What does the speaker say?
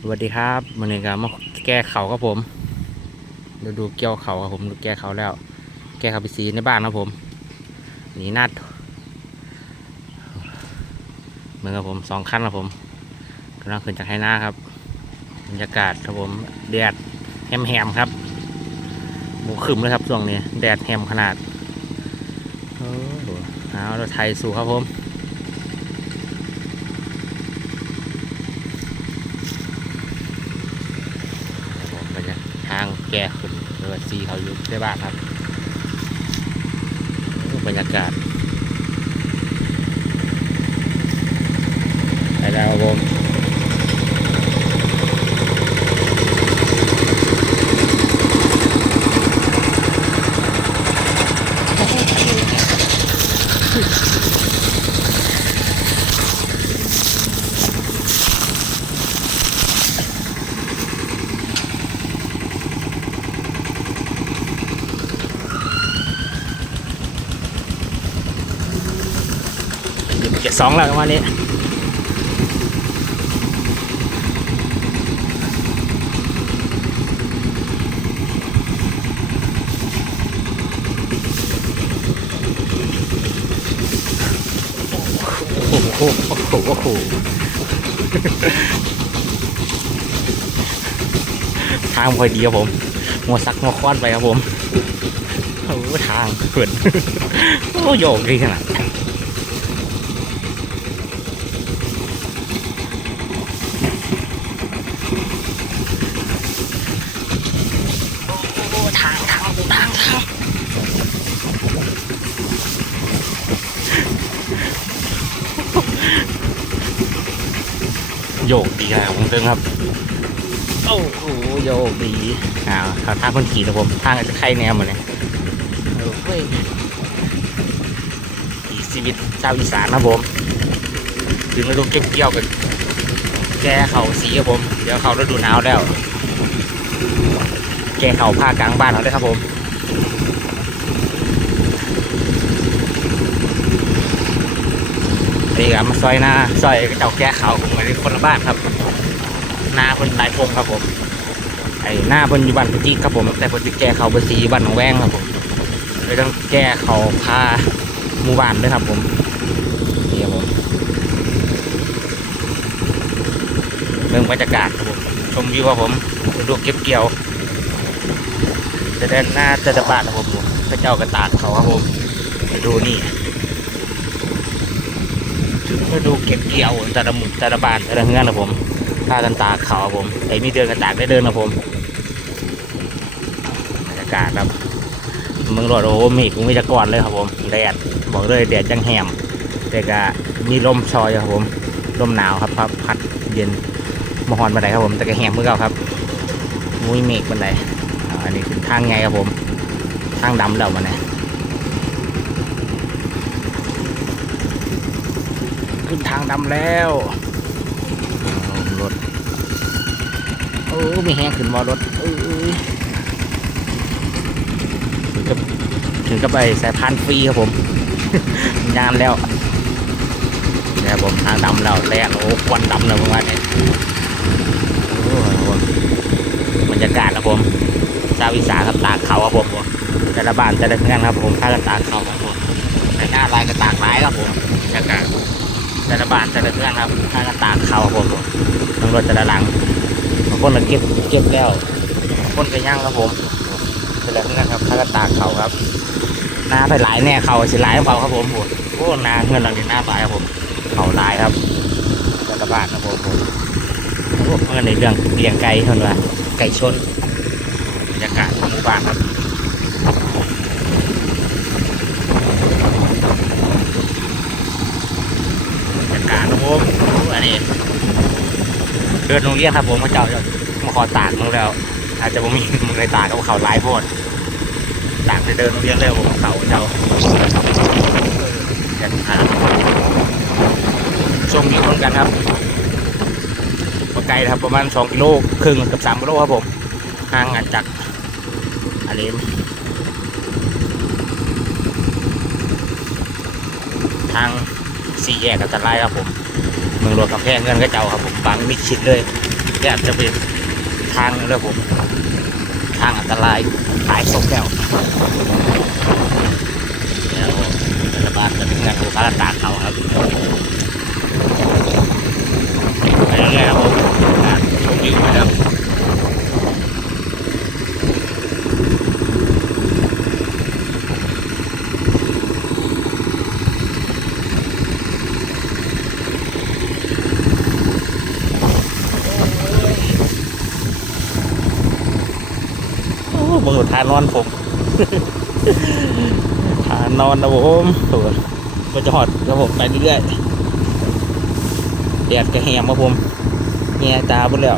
สวัสดีครับวันนี้ก็มาแก้เขาครับผมเดูดูเกี่ยวเขาครับผมดูแก้เขาแล้ว แก้เขาไปสีในบ้านครับผมหนีนัดเหมือนกับผมสองขั้นครับผมกำลังขึ้นจากไฮนาครับบรรยากาศครับผมแดดแหมๆครับหมูขึ้นเลยครับช่วงนี้ แดดแหมขนาดโอ้โหเอาเราไทยสู่ครับผม บรรยากาศทางแก่ขึ้นเรือซีเขาอยู่ได้บ้านครับบรรยากาศไปแล้วครับผมเจ็ดสองแล้ววันนี้โอ้โหโอ้โหโอ้โหทางพอดีครับผมหัวซักหัวคอนไปครับผมโอ้โหทางเขื่อนโอ้โยกดีขนาด โอ้ทางทางทางทาง โยกดีครับผมเติงครับ โอ้โหโยกดีอ่าเขาทางคนขี่นะผมทางอาจจะใครแนวหมดเลยโอ้ยอีชีวิตชาวอีสานนะผมถึงฤดูเก็บเกี่ยวกันแกเขาสีครับผม เดี๋ยวเขาฤดูหนาวแล้ว แกเขาผ้ากลางบ้านเขาเลยครับผม นี่ครับมาซอยหน้าซอยเจ้าแก้เขาผมไม่ได้คนละบ้านครับหน้าเพิ่นายพงครับผมไอ้หน้าเพิ่นอยู่บ้านพุจิครับผม แต่พิ่นจะแก้เขาไปสีบ้านหนองแวงครับผมเลยต้องแก้เขาพาหมู่บ้านด้วยครับผมนี่ครับผมเรื่องบรรยากาศครับผมชมวิวครับผมดูเก็บเกี่ยวจะเดินหน้าจะจะบาดครับผมพระเจ้ากระตากเขาครับผมไปดูนี่ มาดูเก็บเกี่ยวแต่ละหมุแต่ละบานแต่ละเฮือนนะผมพากันตากเขาครับผมไอ้มีเดินกันตากได้เดินนะผมบรรยากาศครับเมืองรอดโอ้โหมีกูมีจะก่อนเลยครับผมแดดบอกเลยแดดจังแหมแต่ก็มีลมชอยครับผมลมหนาวครับพัดพัดเย็นมหอนบันไดครับผมแต่ก็แหมเมื่อเก่าครับมุ้ยเมฆบันไดอันนี้คือทางไงครับผมทางดำแล้วมันเนี่ย ขึ้นทางดำแล้วเอรถโอ้มีแห้งขึ้นมอรถเอ้ยถึงกับไปสายพานฟรีครับผม งานแล้วเนี่ยครับผมทางดำแล้วแล่นโอ้ควันดำเลยผมว่าเนี่ยบรรยากาศครับผมชาวอีสานครับตากเขาครับผมแต่ละบ้านแต่ละเมืองครับผมพากันตากเขาครับผมในหน้าลายก็ตากหลายครับผมบรรยากาศ แต่ละบานแต่ละเมืองครับพากันตากเขาครับผมตำรวจแต่ละหลังบางคนก็เก็บเก็บแล้วบางคนก็ย่างครับผมแต่ละเมืองครับพากันตากเขาครับหน้าไปหลายแน่เขาสิหลายของเขาครับผมโอ้นาเงินหลังนี้หน้าหลายครับผมเขาหลายครับแต่ละบ้านครับผมโอ้เมื่อในเรื่องเลี้ยงไก่เท่านั้นไก่ชนบรรยากาศของหมู่บ้านครับบรรยากาศครับ ผมอันนี้เดินโรงเรียนครับผมพระเจ้าจะมาขอตากมึงแล้ว อาจจะผมมีมึงเลยตากเขาเขาไล่โพดตากไปเดินโรงเรียนเร็วผมเขาเจ้าบรรยากาศช่งนี้เหมือนกันครับก็ไกลครับประมาณสองกิโลครึ่งกับสามกิโลครับผมห่างจากอันนี้ทางสี่แยกกันตะไลครับผม มืองหลวงกำแพงเงินก็เจ้าครับผมบางมิดชิดเลยแกแดดจะเป็นทางเลยผม ทางอันตรายตายศพแล้วเนี่ยวรัฐบาลจะถึงงานโอกาสตาเขาครับไปเรื่อยๆครับผมอะชมวิวไปครับ โอ้เบิ่งดูทานอนผมทานอนนะผมตัวก็จะหอดครับผมไปเรื่อยๆแดดก็แหมครับผมเงียตาหมดแล้ว